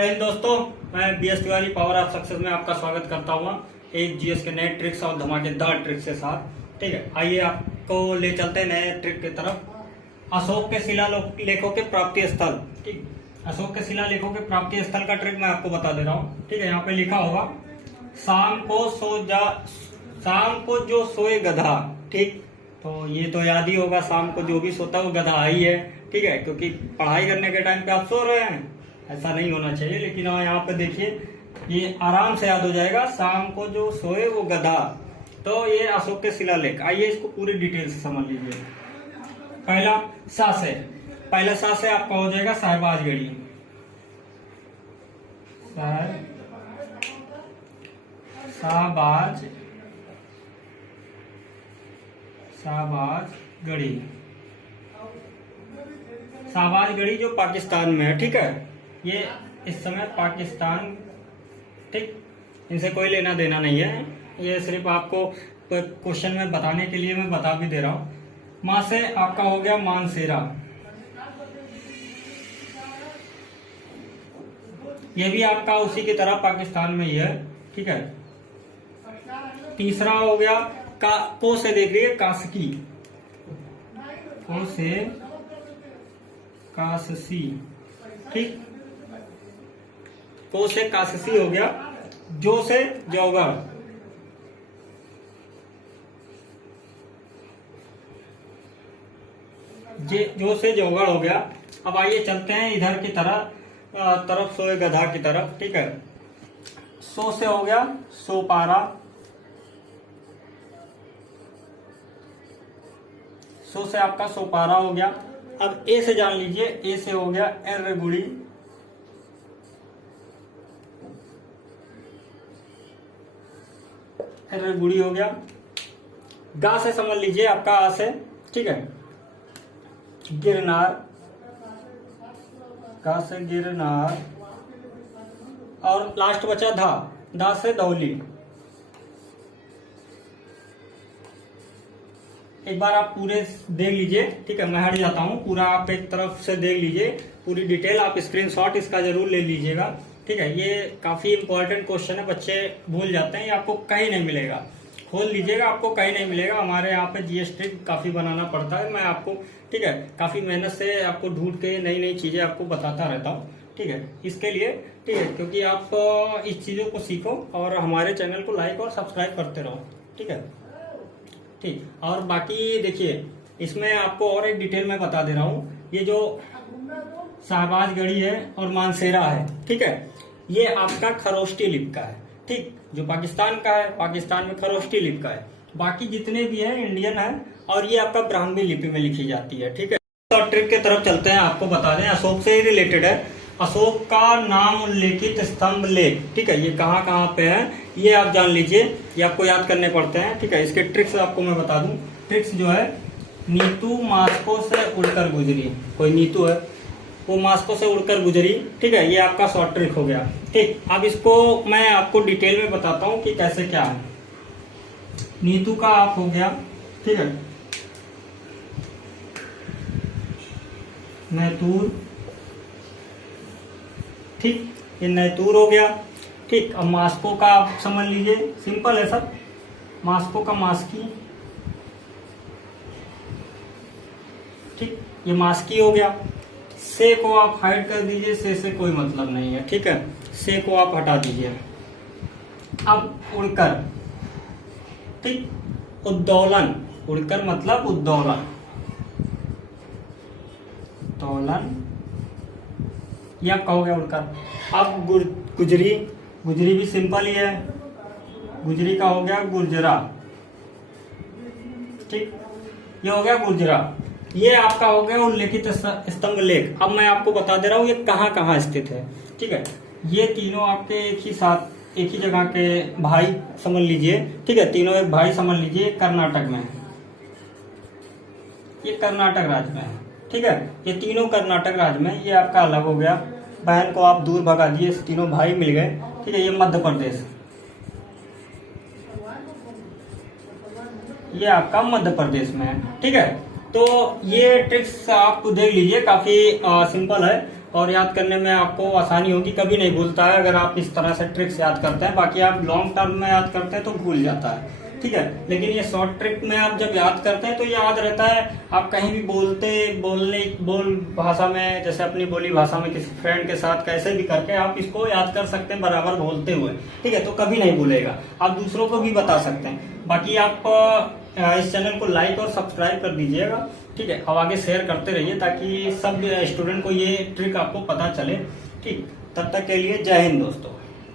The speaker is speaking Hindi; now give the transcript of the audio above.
जय हिंद दोस्तों, मैं BS Tiwari power of success में आपका स्वागत करता हूँ एक जीएस के नए ट्रिक्स और धमाकेदार ट्रिक्स के साथ। ठीक है, आइए आपको ले चलते हैं नए ट्रिक की तरफ। अशोक के शिलालेखों के प्राप्ति स्थल। ठीक, अशोक के शिलालेखों के प्राप्ति स्थल का ट्रिक मैं आपको बता दे रहा हूँ। ठीक है, यहाँ पे लिखा होगा शाम को जो सोए गधा। ठीक, तो ये तो याद ही होगा, शाम को जो भी सोता है वो गधा ही है। ठीक है, क्योंकि पढ़ाई करने के टाइम पे आप सो रहे हैं, ऐसा नहीं होना चाहिए। लेकिन यहाँ पे देखिए, ये आराम से याद हो जाएगा, शाम को जो सोए वो गधा। तो ये अशोक के शिलालेख। आइए इसको पूरी डिटेल से समझ लीजिए। पहला सा से आपका हो जाएगा साहबाजगढ़ी। शाहबाजगढ़ी जो पाकिस्तान में है। ठीक है, ये इस समय पाकिस्तान। ठीक, इनसे कोई लेना देना नहीं है, ये सिर्फ आपको क्वेश्चन में बताने के लिए मैं बता भी दे रहा हूँ। मां से आपका हो गया मानसेरा, ये भी आपका उसी की तरह पाकिस्तान में ही है। ठीक है, तीसरा हो गया को से देख रही है कासकी, को से काससी। ठीक, को से काससी हो गया। जो से जौगढ़, जो से जौगढ़ हो गया। अब आइए चलते हैं इधर की तरफ सोए गधा की तरफ। ठीक है, सो से हो गया सोपारा, सो से आपका सोपारा हो गया। अब ए से जान लीजिए, ए से हो गया एर्रगुड़ी, एर्रगुड़ी हो गया। गा से समझ लीजिए आपका आ से। ठीक है, गिरनार, गा से गिरनार। और लास्ट बचा धा से धौली। एक बार आप पूरे देख लीजिए। ठीक है, मैं हट जाता हूँ, पूरा आप एक तरफ से देख लीजिए पूरी डिटेल। आप स्क्रीनशॉट इसका जरूर ले लीजिएगा। ठीक है, ये काफी इंपॉर्टेंट क्वेश्चन है, बच्चे भूल जाते हैं, ये आपको कहीं नहीं मिलेगा। खोल लीजिएगा, आपको कहीं नहीं मिलेगा। हमारे यहाँ पे जीएस ट्रिक काफी बनाना पड़ता है, मैं आपको, ठीक है, काफी मेहनत से आपको ढूंढ के नई नई चीजें आपको बताता रहता हूँ। ठीक है, इसके लिए, ठीक है, क्योंकि आप इस चीजों को सीखो और हमारे चैनल को लाइक और सब्सक्राइब करते रहो। ठीक है, ठीक। और बाकी देखिए, इसमें आपको और एक डिटेल में बता दे रहा हूँ। ये जो शाहबाजगढ़ी है और मानसेरा है, ठीक है, ये आपका खरोष्टी लिपि का है। ठीक, जो पाकिस्तान का है, पाकिस्तान में खरोष्टी लिपि का है। बाकी जितने भी है इंडियन है, और ये आपका ब्राह्मी लिपि में लिखी जाती है। ठीक है, तो ट्रिक की तरफ चलते हैं। आपको बता दें, अशोक से ही रिलेटेड है। अशोक का नाम उल्लेखित स्तंभ लेख। ठीक है, ये कहाँ कहाँ पे है ये आप जान लीजिए, ये आपको याद करने पड़ते हैं। ठीक है, इसके ट्रिक्स आपको मैं बता दूं। ट्रिक्स जो है, नीतू मास्को से उड़कर गुजरी। कोई नीतू है, वो मास्को से उड़कर गुजरी। ठीक है, ये आपका शॉर्ट ट्रिक हो गया। ठीक, अब इसको मैं आपको डिटेल में बताता हूँ कि कैसे क्या है। नीतू का आप हो गया। ठीक है, नैतूर। ठीक, ये नैतूर हो गया। ठीक, अब मास्को का आप समझ लीजिए, सिंपल है सब। मास्को का मास्की। ठीक, ये मास्की हो गया। से को आप हाइड कर दीजिए, से कोई मतलब नहीं है। ठीक है, से को आप हटा दीजिए। अब उड़कर। ठीक, उद्दोलन। उड़कर मतलब उद्दोलन, तोलन, यह आपका हो गया उड़कर। अब गुजरी। गुजरी भी सिंपल ही है, गुजरी का हो गया गुर्जरा। ठीक, ये हो गया गुर्जरा। ये आपका हो गया उल्लेखित स्तंभ लेख। अब मैं आपको बता दे रहा हूँ ये कहाँ कहाँ स्थित है। ठीक है, ये तीनों आपके एक ही जगह के भाई समझ लीजिए। ठीक है, तीनों एक भाई समझ लीजिए, कर्नाटक में है, ये कर्नाटक राज्य में है। ठीक है, ये तीनों कर्नाटक राज्य में। ये आपका अलग हो गया, बहन को आप दूर भगा दिए, तीनों भाई मिल गए। ठीक है, ये मध्य प्रदेश, ये आपका मध्य प्रदेश में है। ठीक है, तो ये ट्रिक्स आप देख लीजिए, काफी सिंपल है। और याद करने में आपको आसानी होगी, कभी नहीं भूलता है अगर आप इस तरह से ट्रिक्स याद करते हैं। बाकी आप लॉन्ग टर्म में याद करते हैं तो भूल जाता है, ठीक है। लेकिन ये शॉर्ट ट्रिक में आप जब याद करते हैं तो याद रहता है। आप कहीं भी बोल भाषा में, जैसे अपनी बोली भाषा में किसी फ्रेंड के साथ कैसे भी करके आप इसको याद कर सकते हैं बराबर बोलते हुए, ठीक है। तो कभी नहीं भूलेगा, आप दूसरों को भी बता सकते हैं। बाकी आप इस चैनल को लाइक और सब्सक्राइब कर दीजिएगा, ठीक है। अब आगे शेयर करते रहिए ताकि सब स्टूडेंट को ये ट्रिक आपको पता चले, ठीक। तब तक के लिए जय हिंद दोस्तों।